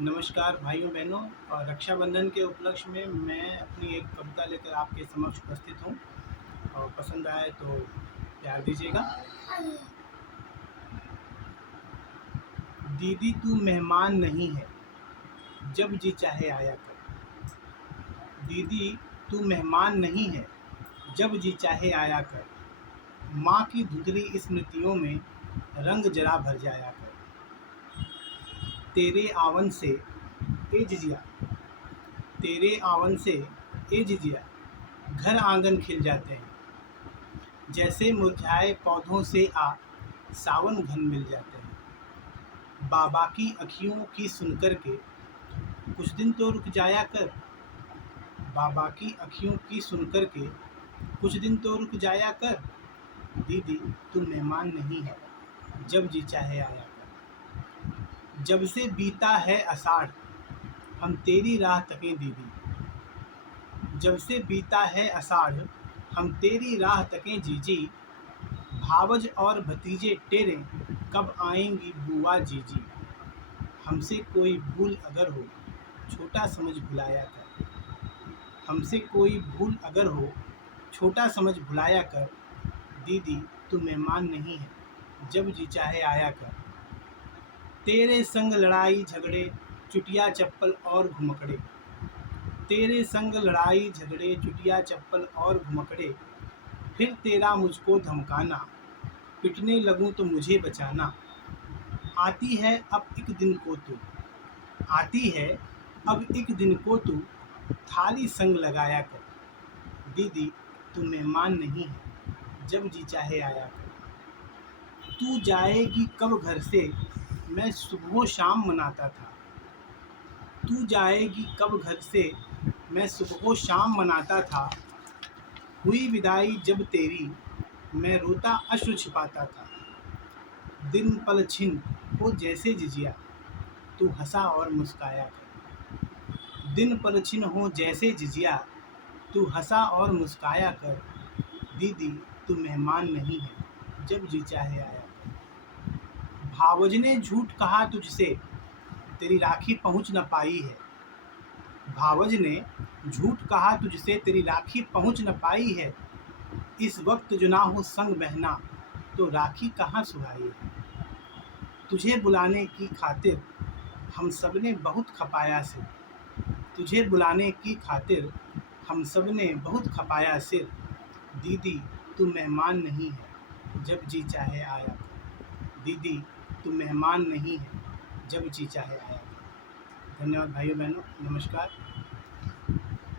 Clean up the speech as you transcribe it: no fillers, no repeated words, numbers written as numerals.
नमस्कार भाइयों बहनों। और रक्षाबंधन के उपलक्ष्य में मैं अपनी एक कविता लेकर आपके समक्ष उपस्थित हूँ और पसंद आए तो प्यार दीजिएगा। दीदी तू मेहमान नहीं है, जब जी चाहे आया कर। दीदी तू मेहमान नहीं है, जब जी चाहे आया कर। माँ की धुंधली स्मृतियों में रंग जरा भर जाया कर। तेरे आवन से ए जिजिया, तेरे आवन से ए जिजिया, घर आंगन खिल जाते हैं। जैसे मुरझाए पौधों से सावन घन मिल जाते हैं। बाबा की अखियों की सुनकर के कुछ दिन तो रुक जाया कर। बाबा की अखियों की सुनकर के कुछ दिन तो रुक जाया कर। दीदी तू मेहमान नहीं है, जब जी चाहे आया कर। जब से बीता है आषाढ़, हम तेरी राह तकें दीदी। जब से बीता है आषाढ़, हम तेरी राह तकें जीजी। भावज और भतीजे तेरे, कब आएंगी बुआ जीजी। हमसे कोई भूल अगर हो, छोटा समझ भुलाया कर। हमसे कोई भूल अगर हो, छोटा समझ भुलाया कर। दीदी तू मेहमान नहीं है, जब जी चाहे आया कर। तेरे संग लड़ाई झगड़े, चुटिया चप्पल और घुमकड़े। तेरे संग लड़ाई झगड़े, चुटिया चप्पल और घुमकड़े। फिर तेरा मुझको धमकाना, पिटने लगूं तो मुझे बचाना। आती है अब एक दिन को तू, आती है अब एक दिन को तू, थाली संग लगाया कर। दीदी तू मेहमान नहीं है, जब जी चाहे आया कर। तू जाएगी कब घर से, मैं सुबह शाम मनाता था। तू जाएगी कब घर से, मैं सुबह शाम मनाता था। हुई विदाई जब तेरी, मैं रोता अश्रु छिपाता था। दिन पल छिन हो जैसे जिजिया, तू हंसा और मुस्काया कर। दिन पल छिन हो जैसे जिजिया, तू हंसा और मुस्काया कर। दीदी तू मेहमान नहीं है, जब जी चाहे आया कर। भावज ने झूठ कहा तुझसे, तेरी राखी पहुँच न पाई है। भावज ने झूठ कहा तुझसे, तेरी राखी पहुँच न पाई है। इस वक्त जो ना हो संग बहना, तो राखी कहाँ सुहाई है। तुझे बुलाने की खातिर हम सब ने बहुत खपाया सिर। तुझे बुलाने की खातिर हम सब ने बहुत खपाया सिर। दीदी तू मेहमान नहीं है, जब जी चाहे आया कर। दीदी तू मेहमान नहीं है, जब जी चाहे आया कर। धन्यवाद भाइयों बहनों, नमस्कार।